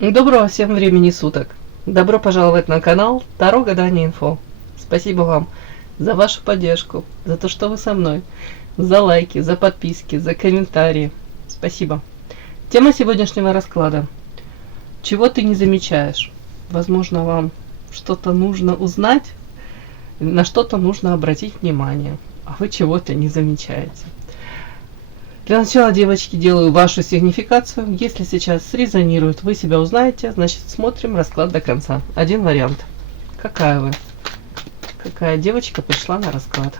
Доброго всем времени суток! Добро пожаловать на канал Таро Гадание Инфо. Спасибо вам за вашу поддержку, за то, что вы со мной, за лайки, за подписки, за комментарии. Спасибо. Тема сегодняшнего расклада. Чего ты не замечаешь? Возможно, вам что-то нужно узнать, на что-то нужно обратить внимание, а вы чего-то не замечаете. Для начала, девочки, делаю вашу сигнификацию. Если сейчас срезонирует, вы себя узнаете, значит, смотрим расклад до конца. Один вариант. Какая вы? Какая девочка пришла на расклад?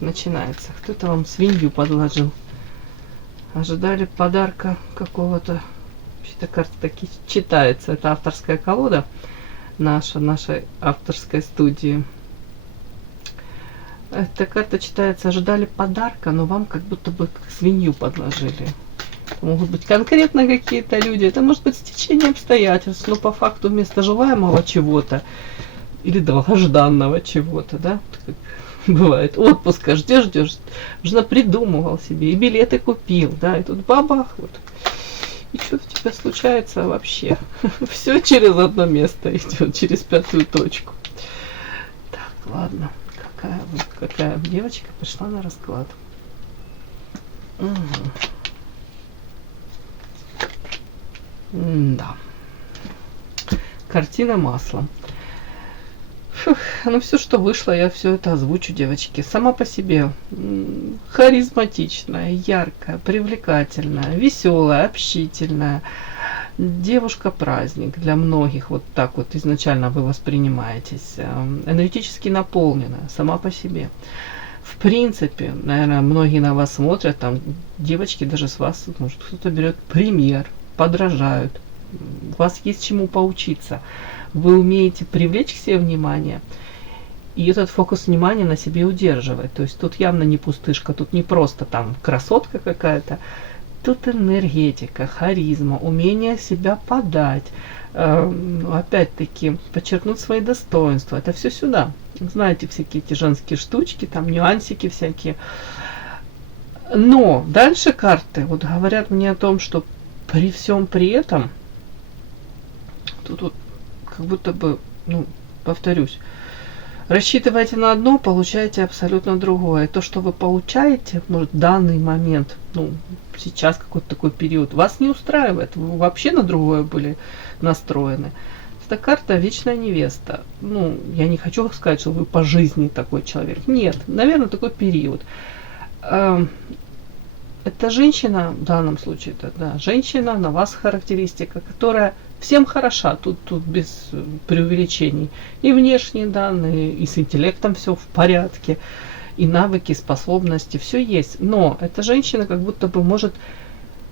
Начинается. Кто-то вам свинью подложил. Ожидали подарка какого-то. Вообще-то карта таки читается. Это авторская колода нашей авторской студии. Эта карта читается, ожидали подарка, но вам как будто бы свинью подложили. Это могут быть конкретно какие-то люди, это может быть стечение обстоятельств, но по факту вместо желаемого чего-то или долгожданного чего-то, да, как бывает, отпуска ждешь, уже напридумывал себе, и билеты купил, да, и тут бабах, вот. И что у тебя случается вообще? Все через одно место идет, через пятую точку. Так, ладно. Какая девочка пришла на расклад. Да. Картина маслом. Ну все, что вышло, я все это озвучу, девочки. Сама по себе харизматичная, яркая, привлекательная, веселая, общительная. Девушка-праздник для многих, вот так вот изначально вы воспринимаетесь, энергетически наполненная, сама по себе. В принципе, наверное, многие на вас смотрят, там девочки даже с вас, может, кто-то берет пример, подражают, у вас есть чему поучиться, вы умеете привлечь к себе внимание, и этот фокус внимания на себе удерживать. То есть тут явно не пустышка, тут не просто там красотка какая-то. Тут энергетика, харизма, умение себя подать, опять-таки подчеркнуть свои достоинства. Это все сюда. Знаете, всякие эти женские штучки, там нюансики всякие. Но дальше карты вот говорят мне о том, что при всем при этом, тут вот как будто бы, ну, повторюсь, рассчитываете на одно, получаете абсолютно другое. То, что вы получаете, может, в данный момент, ну, сейчас какой-то такой период, вас не устраивает. Вы вообще на другое были настроены. Это карта «Вечная невеста». Ну, я не хочу сказать, что вы по жизни такой человек. Нет, наверное, такой период. Это женщина, в данном случае, это, да, женщина, на вас характеристика, которая всем хороша, тут без преувеличений. И внешние данные, и с интеллектом все в порядке, и навыки, способности, все есть. Но эта женщина как будто бы может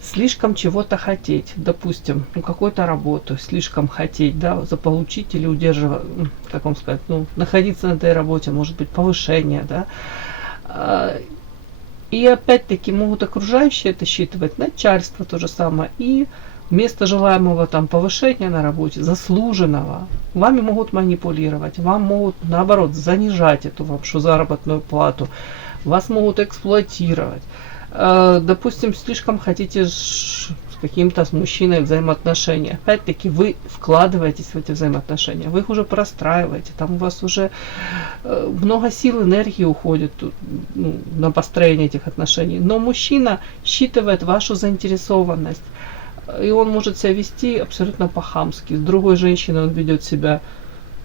слишком чего-то хотеть. Допустим, ну, какую-то работу слишком хотеть, да, заполучить или удерживать, как вам сказать, ну, находиться на этой работе, может быть, повышение, да. И опять-таки могут окружающие это считывать, начальство то же самое, и вместо желаемого там повышения на работе, заслуженного, вами могут манипулировать, вам могут наоборот занижать эту вашу заработную плату, вас могут эксплуатировать. Допустим, слишком хотите с каким-то с мужчиной взаимоотношения. Опять-таки вы вкладываетесь в эти взаимоотношения, вы их уже простраиваете, там у вас уже много сил, энергии уходит, ну, на построение этих отношений. Но мужчина считывает вашу заинтересованность, и он может себя вести абсолютно по-хамски. С другой женщиной он ведет себя,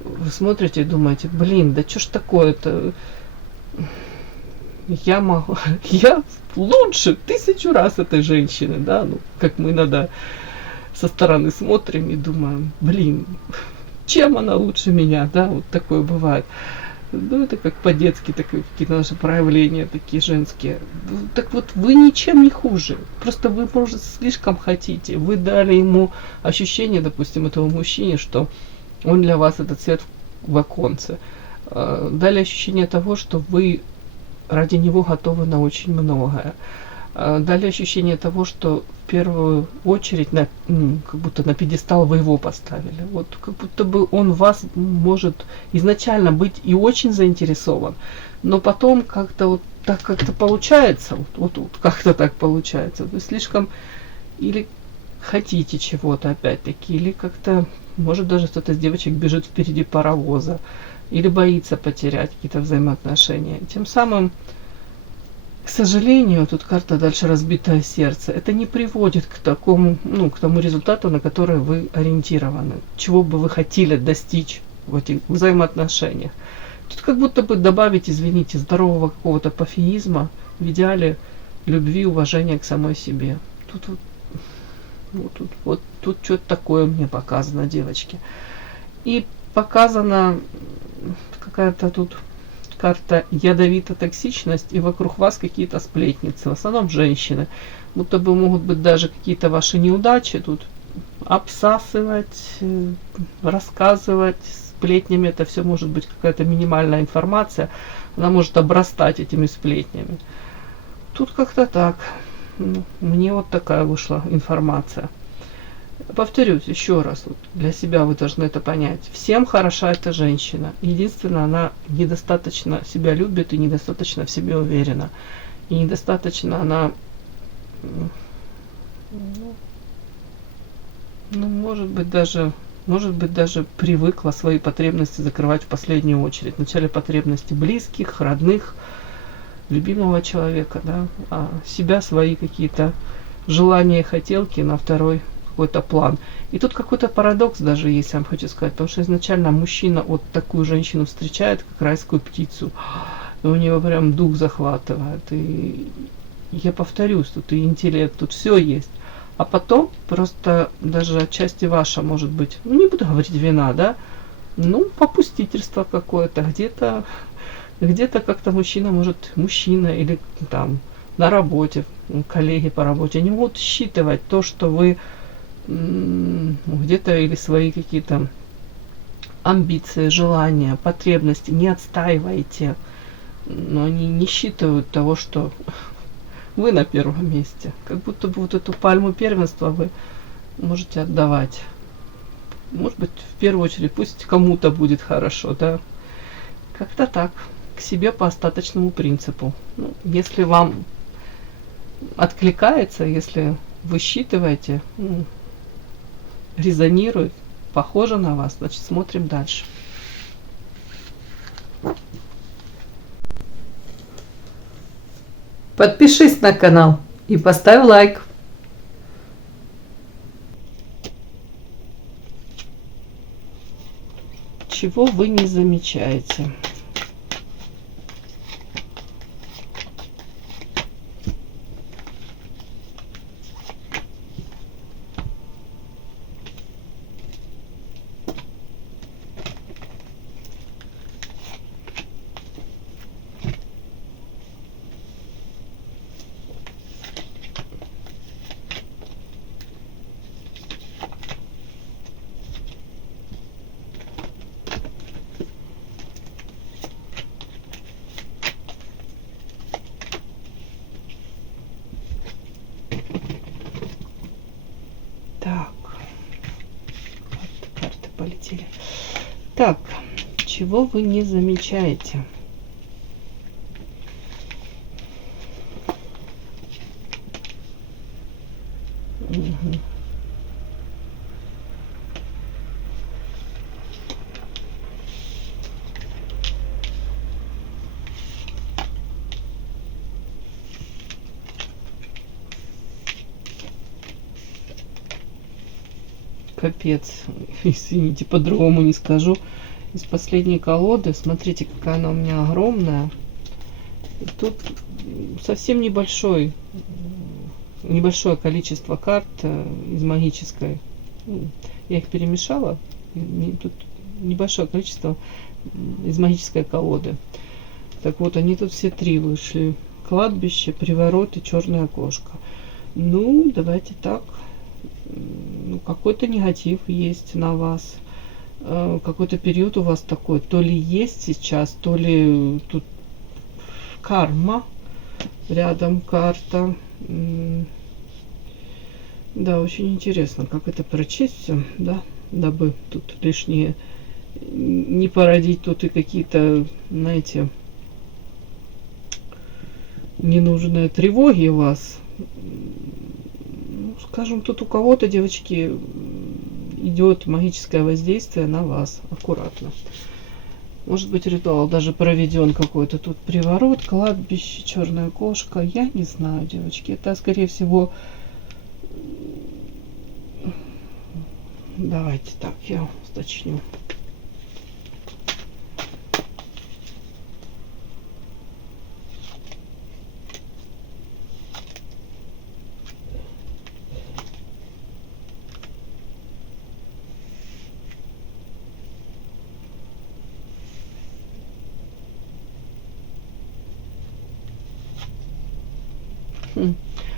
вы смотрите и думаете, блин, да что ж такое-то, я лучше 1000 раз этой женщины, да, ну, как мы иногда со стороны смотрим и думаем, блин, чем она лучше меня, да, вот такое бывает. Ну, это как по-детски, какие-то наши проявления такие женские. Так вот, вы ничем не хуже. Просто вы, может, слишком хотите. Вы дали ему ощущение, допустим, этому мужчине, что он для вас этот свет в оконце. Дали ощущение того, что вы ради него готовы на очень многое. Дали ощущение того, что в первую очередь как будто на пьедестал вы его поставили. Вот как будто бы он в вас может изначально быть и очень заинтересован, но потом как-то вот так как-то получается, вот как-то так получается. Вы слишком или хотите чего-то опять-таки, или как-то, может, даже кто-то из девочек бежит впереди паровоза, или боится потерять какие-то взаимоотношения. Тем самым, к сожалению, тут карта дальше разбитое сердце. Это не приводит к такому, ну, к тому результату, на который вы ориентированы, чего бы вы хотели достичь в этих взаимоотношениях. Тут как будто бы добавить, извините, здорового какого-то пофигизма в идеале любви, уважения к самой себе. Тут что-то такое мне показано, девочки. И показана какая-то тут карта ядовито-токсичность, и вокруг вас какие-то сплетницы, в основном женщины. Будто бы могут быть даже какие-то ваши неудачи тут обсасывать, рассказывать сплетнями. Это все может быть какая-то минимальная информация. Она может обрастать этими сплетнями. Тут как-то так. Мне вот такая вышла информация. Повторюсь еще раз, вот для себя вы должны это понять. Всем хороша эта женщина. Единственное, она недостаточно себя любит и недостаточно в себе уверена. И недостаточно она, может быть, даже привыкла свои потребности закрывать в последнюю очередь. Вначале потребности близких, родных, любимого человека, да, а себя, свои какие-то желания, хотелки на второй какой-то план. И тут какой-то парадокс даже есть, я вам хочу сказать, потому что изначально мужчина вот такую женщину встречает, как райскую птицу, и у него прям дух захватывает. И я повторюсь, тут и интеллект, тут все есть. А потом просто даже отчасти ваша, может быть, не буду говорить вина, да, попустительство какое-то, где-то как-то мужчина или там на работе, коллеги по работе, они могут считывать то, что вы где-то или свои какие-то амбиции, желания, потребности не отстаиваете, но они не считывают того, что вы на первом месте. Как будто бы вот эту пальму первенства вы можете отдавать. Может быть, в первую очередь, пусть кому-то будет хорошо, да. Как-то так. К себе по остаточному принципу. Если вам откликается, если вы считываете, резонирует, похоже на вас, значит, смотрим дальше. Подпишись на канал и поставь лайк. Чего вы не замечаете? Так, карты полетели. Так, чего вы не замечаете? Угу. Капец, извините, по-другому не скажу. Из последней колоды, смотрите, какая она у меня огромная. И тут совсем небольшое количество карт из магической. Я их перемешала. Тут небольшое количество из магической колоды. Так вот, они тут все три вышли. Кладбище, приворот и черное окошко. Давайте так. Какой-то негатив есть на вас. Какой-то период у вас такой. То ли есть сейчас, то ли тут карма. Рядом карта. Да, очень интересно, как это прочесть все, да, дабы тут лишнее не породить тут и какие-то, знаете, ненужные тревоги у вас. скажем, тут у кого-то, девочки, идет магическое воздействие на вас. Аккуратно. Может быть, ритуал даже проведен какой-то. Тут приворот, кладбище, черная кошка. Я не знаю, девочки. Это, скорее всего... Давайте так, я уточню.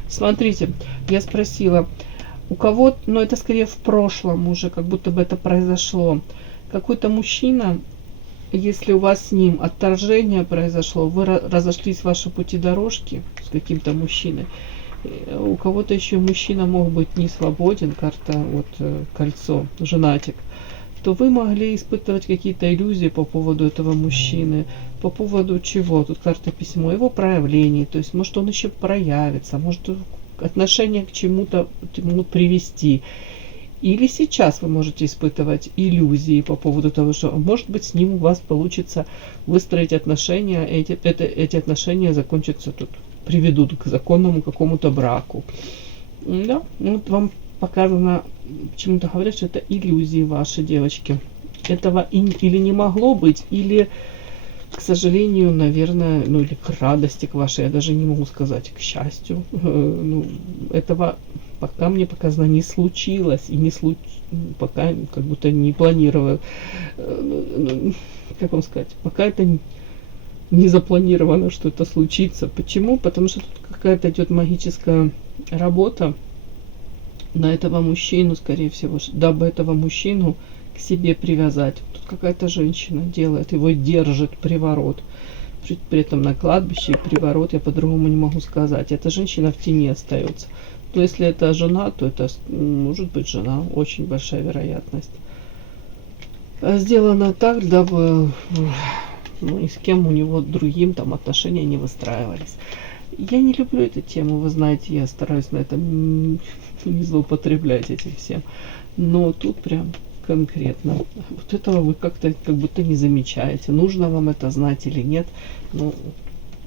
Смотрите, я спросила, у кого, но это скорее в прошлом уже, как будто бы это произошло. Какой-то мужчина, если у вас с ним отторжение произошло, вы разошлись ваши пути дорожки с каким-то мужчиной, у кого-то еще мужчина мог быть не свободен, карта вот кольцо, женатик, то вы могли испытывать какие-то иллюзии по поводу этого мужчины, по поводу чего? Тут карта письмо, его проявлений, то есть может он еще проявится, может отношения к чему-то могут привести. Или сейчас вы можете испытывать иллюзии по поводу того, что может быть с ним у вас получится выстроить отношения, эти отношения закончатся тут, приведут к законному какому-то браку. Да, вот вам показано, почему-то говорят, что это иллюзии ваши, девочки. Этого или не могло быть, или, к сожалению, наверное, ну или к радости к вашей, я даже не могу сказать, к счастью, ну, этого пока мне показано не случилось, и пока как будто не планировал, как вам сказать, пока это не запланировано, что это случится. Почему? Потому что тут какая-то идет магическая работа на этого мужчину, скорее всего, дабы этого мужчину к себе привязать. Тут какая-то женщина делает, его держит приворот. При этом на кладбище приворот, я по-другому не могу сказать. Эта женщина в тени остается. Но если это жена, то это может быть жена. Очень большая вероятность. Сделано так, дабы ни с кем у него другим там отношения не выстраивались. Я не люблю эту тему, вы знаете, я стараюсь на этом не злоупотреблять этим всем. Но тут прям конкретно. Вот этого вы как-то как будто не замечаете. Нужно вам это знать или нет. Ну,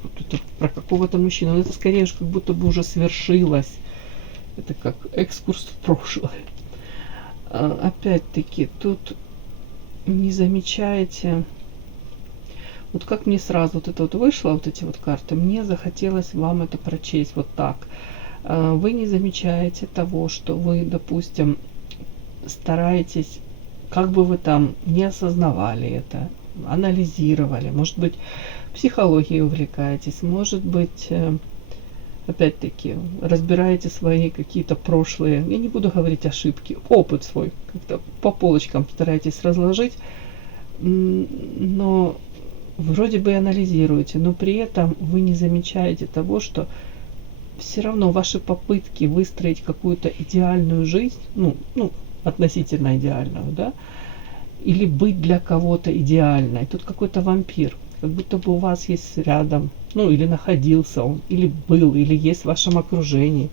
вот это про какого-то мужчину. Но это скорее как будто бы уже свершилось. Это как экскурс в прошлое. Опять-таки, тут не замечаете... Вот как мне сразу вот это вот вышло, вот эти вот карты, мне захотелось вам это прочесть вот так. Вы не замечаете того, что вы, допустим, стараетесь, как бы вы там не осознавали это, анализировали, может быть, психологией увлекаетесь, может быть, опять-таки, разбираете свои какие-то прошлые, я не буду говорить ошибки, опыт свой, как-то по полочкам стараетесь разложить, но вроде бы анализируете, но при этом вы не замечаете того, что все равно ваши попытки выстроить какую-то идеальную жизнь, ну, относительно идеальную, да, или быть для кого-то идеальной. Тут какой-то вампир, как будто бы у вас есть рядом, ну, или находился он, или был, или есть в вашем окружении.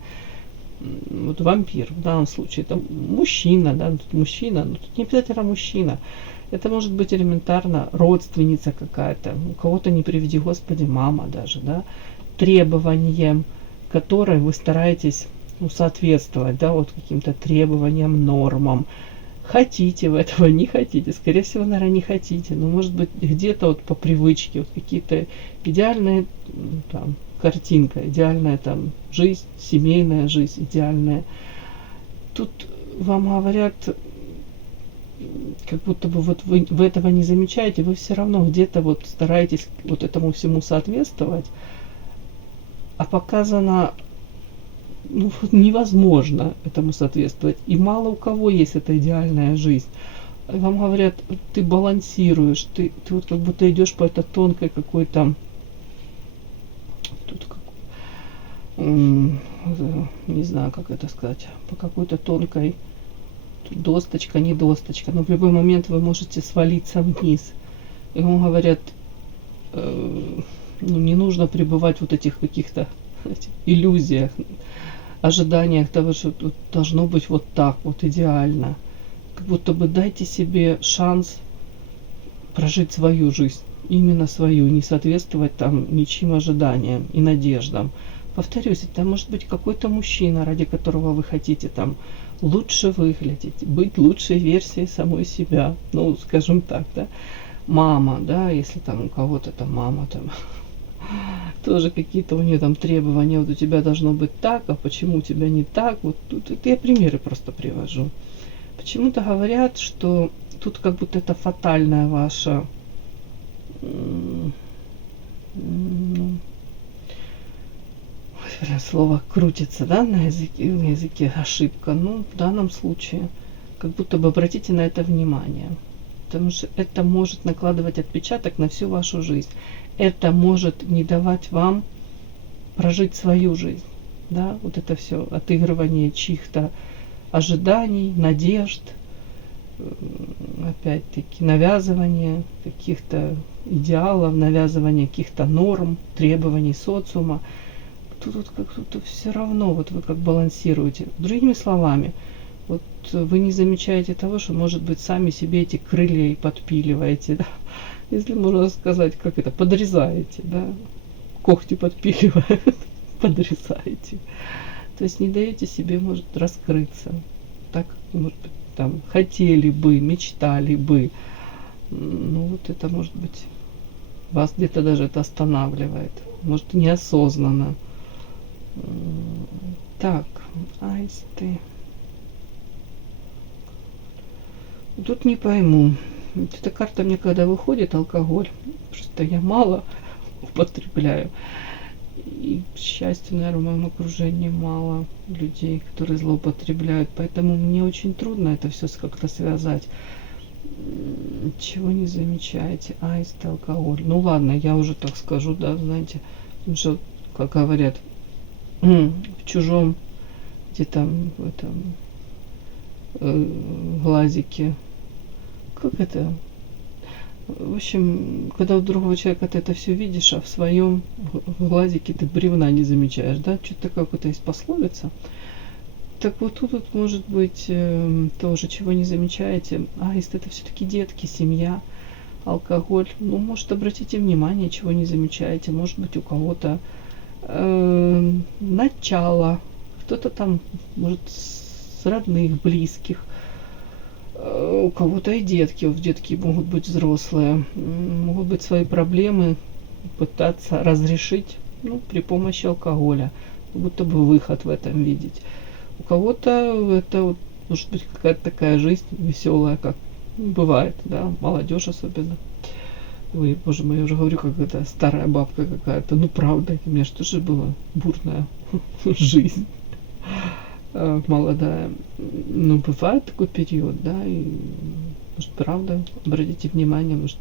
Вот вампир в данном случае, это мужчина, да, тут мужчина, но тут не обязательно мужчина. Это может быть элементарно родственница какая-то, у кого-то, не приведи Господи, мама даже, да, требованием, которой вы стараетесь соответствовать, да, вот каким-то требованиям, нормам. Хотите вы этого, не хотите, скорее всего, наверное, не хотите, но может быть где-то вот по привычке, вот какие-то идеальные там картинка, идеальная там жизнь, семейная жизнь, идеальная. Тут вам говорят, как будто бы вот вы этого не замечаете, вы все равно где-то вот стараетесь вот этому всему соответствовать, а показано, ну, невозможно этому соответствовать. И мало у кого есть эта идеальная жизнь. И вам говорят, ты балансируешь, ты вот как будто идешь по этой тонкой какой-то, тут не знаю, как это сказать, по какой-то тонкой досточка, не досточка, но в любой момент вы можете свалиться вниз. И вам говорят, ну, не нужно пребывать в вот этих каких-то иллюзиях, ожиданиях того, что тут должно быть вот так вот идеально. Как будто бы дайте себе шанс прожить свою жизнь, именно свою, не соответствовать там ничьим ожиданиям и надеждам. Повторюсь, это может быть какой-то мужчина, ради которого вы хотите там лучше выглядеть, быть лучшей версией самой себя, ну, скажем так, да. Мама, да, если там у кого-то там мама там тоже какие-то у нее там требования, вот у тебя должно быть так, а почему у тебя не так, вот тут это я примеры просто привожу. Почему-то говорят, что тут как будто это фатальная ваша слово крутится, да, на языке ошибка. Ну, в данном случае, как будто бы обратите на это внимание. Потому что это может накладывать отпечаток на всю вашу жизнь. Это может не давать вам прожить свою жизнь. Да, вот это все отыгрывание чьих-то ожиданий, надежд, опять-таки навязывание каких-то идеалов, навязывание каких-то норм, требований социума. Тут как-то все равно вот вы как балансируете. Другими словами, вот вы не замечаете того, что, может быть, сами себе эти крылья и подпиливаете, да? Если можно сказать, как это, подрезаете, да? Когти подпиливают, подрезаете. То есть не даете себе, может, раскрыться так, может быть, там, хотели бы, мечтали бы. Ну, вот это, может быть, вас где-то даже это останавливает. Может, неосознанно. Так, аисты. Тут не пойму. Эта карта мне когда выходит, алкоголь. Просто я мало употребляю. И, к счастью, наверное, в моем окружении мало людей, которые злоупотребляют. Поэтому мне очень трудно это все как-то связать. Чего не замечаете? Аист, алкоголь. Ну ладно, я уже так скажу, да, знаете. Потому что, как говорят, в чужом где-то в этом глазике. Как это? В общем, когда у другого человека ты это все видишь, а в своем глазике ты бревна не замечаешь, да? Что-то какое-то есть пословица. Так вот тут может быть тоже, чего не замечаете. Аист это все-таки детки, семья, алкоголь. Ну, может, обратите внимание, чего не замечаете. Может быть, у кого-то начало, кто-то там, может, с родных, близких. У кого-то и детки, детки могут быть взрослые, могут быть свои проблемы, пытаться разрешить, ну, при помощи алкоголя, будто бы выход в этом видеть. У кого-то это вот, может быть какая-то такая жизнь веселая, как бывает, да, молодежь особенно. Ой, боже мой, я уже говорю, как это старая бабка какая-то, ну правда, у меня что же была бурная жизнь. Молодая. Ну, бывает такой период, да, и, может, правда, обратите внимание, может,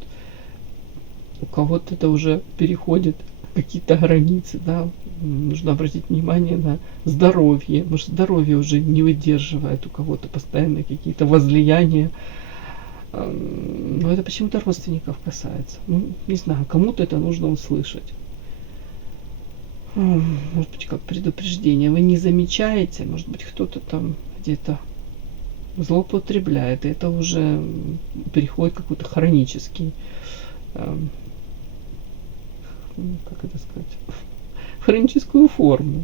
у кого-то это уже переходит какие-то границы, да, нужно обратить внимание на здоровье, может, здоровье уже не выдерживает, у кого-то постоянно какие-то возлияния, но это почему-то родственников касается, ну, не знаю, кому-то это нужно услышать. Может быть, как предупреждение. Вы не замечаете, может быть, кто-то там где-то злоупотребляет, и это уже переходит в какой-то хронический, как это сказать, хроническую форму.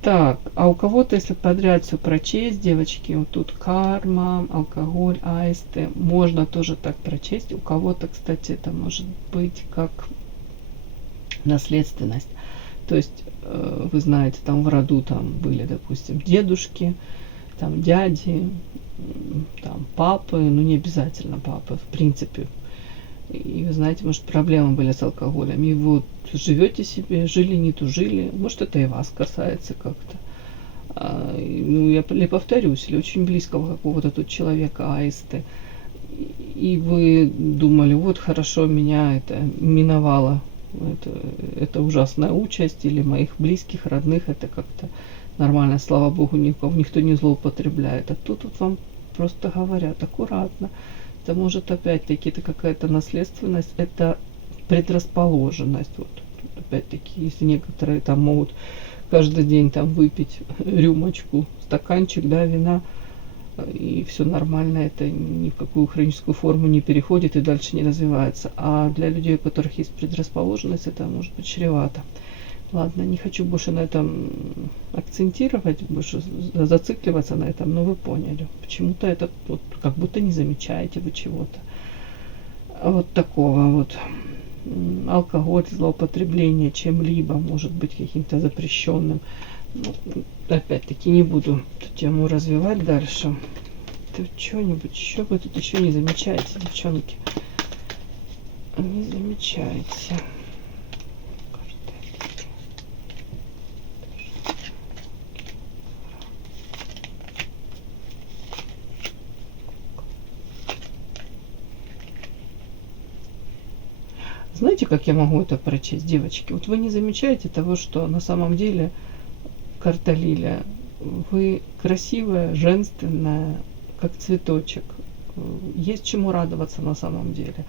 Так, а у кого-то, если подряд все прочесть, девочки, вот тут карма, алкоголь, аисты, можно тоже так прочесть. У кого-то, кстати, это может быть как наследственность. То есть, вы знаете, там в роду там были, допустим, дедушки, там дяди, там папы, ну не обязательно папы, в принципе. И вы знаете, может, проблемы были с алкоголем. И вот живете себе, жили, не тужили. Может, это и вас касается как-то. Ну, я повторюсь, или очень близкого какого-то тут человека, аисты. И вы думали, вот хорошо, меня это миновало. Это ужасная участь, или моих близких, родных, это как-то нормально, слава богу, никто не злоупотребляет. А тут вот вам просто говорят, аккуратно. Это может опять-таки это какая-то наследственность, это предрасположенность. Вот опять-таки, если некоторые там могут каждый день там выпить рюмочку, стаканчик, да, вина, и все нормально, это ни в какую хроническую форму не переходит и дальше не развивается. А для людей, у которых есть предрасположенность, это может быть чревато. Ладно, не хочу больше на этом акцентировать, больше зацикливаться на этом, но вы поняли. Почему-то это вот как будто не замечаете вы чего-то. Вот такого вот. Алкоголь, злоупотребление чем-либо может быть каким-то запрещенным. Ну, опять-таки не буду эту тему развивать дальше. Тут что-нибудь еще вы тут еще не замечаете, девчонки? Не замечаете. Знаете, как я могу это прочесть, девочки? Вот вы не замечаете того, что на самом деле, карта Лилия, вы красивая, женственная, как цветочек. Есть чему радоваться на самом деле.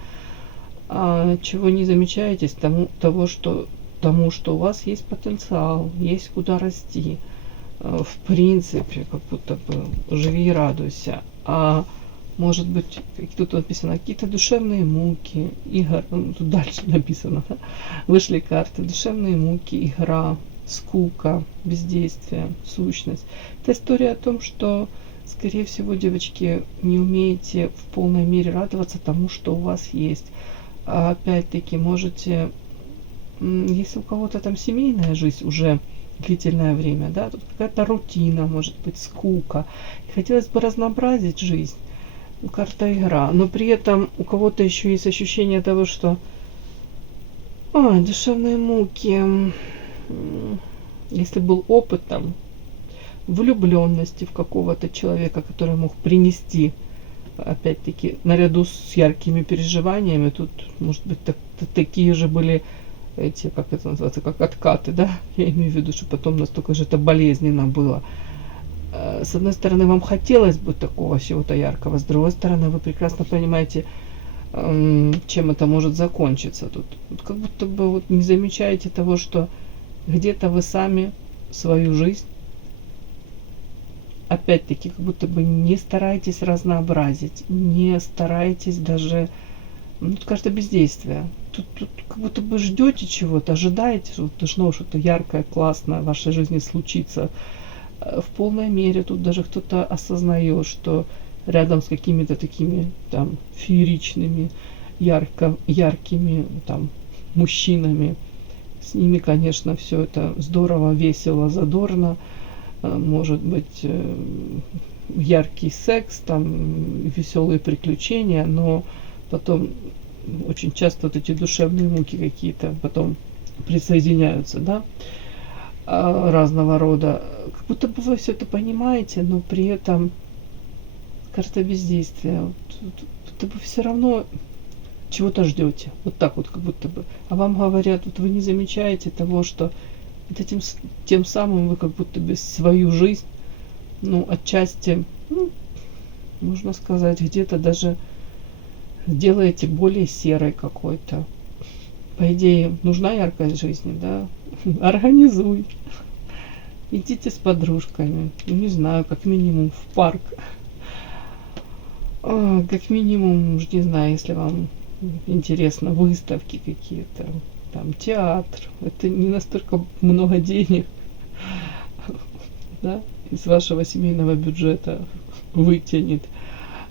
А чего не замечаете, тому, что у вас есть потенциал, есть куда расти. В принципе, как будто бы живи и радуйся. А может быть, тут написано какие-то душевные муки, игра, ну, тут дальше написано, да? Вышли карты, душевные муки, игра, скука, бездействие, сущность. Это история о том, что, скорее всего, девочки, не умеете в полной мере радоваться тому, что у вас есть. А опять-таки, можете, если у кого-то там семейная жизнь уже длительное время, да, тут какая-то рутина, может быть, скука. И хотелось бы разнообразить жизнь. Карта игра, но при этом у кого-то еще есть ощущение того, что душевные муки, если был опыт там влюбленности в какого-то человека, который мог принести, опять-таки, наряду с яркими переживаниями, тут, может быть, такие же были эти, как это называется, как откаты, да, я имею в виду, что потом настолько же это болезненно было. С одной стороны, вам хотелось бы такого чего-то яркого, с другой стороны, вы прекрасно понимаете, чем это может закончиться. Тут как будто бы вот не замечаете того, что где-то вы сами свою жизнь, опять-таки, как будто бы не стараетесь разнообразить, не стараетесь даже, тут каждое бездействие. Тут как будто бы ждете чего-то, ожидаете, что должно что-то яркое, классное в вашей жизни случиться. В полной мере тут даже кто-то осознает, что рядом с какими-то такими там фееричными, яркими там мужчинами, с ними, конечно, все это здорово, весело, задорно, может быть яркий секс, там веселые приключения, но потом очень часто вот эти душевные муки какие-то потом присоединяются, да, разного рода. Как будто бы вы все это понимаете, но при этом карта бездействия. Будто бы все равно чего-то ждете. Вот так вот, как будто бы. А вам говорят, вот вы не замечаете того, что вот тем самым вы как будто бы свою жизнь, ну, отчасти, ну, можно сказать, где-то даже делаете более серой какой-то. По идее, нужна яркость жизни, да? Организуй. Идите с подружками, ну, не знаю, как минимум в парк. Как минимум, уж не знаю, если вам интересно, выставки какие-то, там театр. Это не настолько много денег, да, из вашего семейного бюджета вытянет.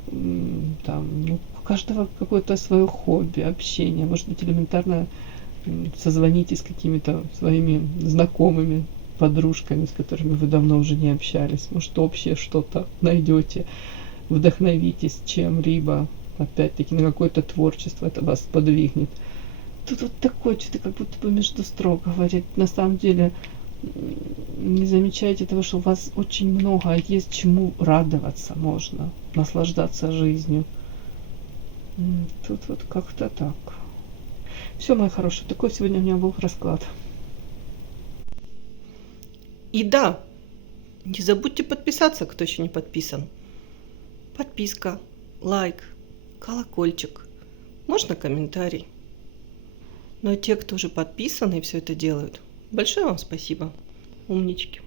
Там, ну, у каждого какое-то свое хобби, общение. Может быть, элементарно созвонитесь с какими-то своими знакомыми, подружками, с которыми вы давно уже не общались. Может, общее что-то найдете, вдохновитесь чем-либо, опять-таки, на какое-то творчество это вас подвигнет. Тут вот такое что-то как будто бы между строк говорит. На самом деле, не замечаете того, что у вас очень много есть чему радоваться можно, наслаждаться жизнью. Тут вот как-то так. Все, мои хорошие, такой сегодня у меня был расклад. И да, не забудьте подписаться, кто еще не подписан. Подписка, лайк, колокольчик, можно комментарий. Но те, кто уже подписаны и все это делают, большое вам спасибо. Умнички.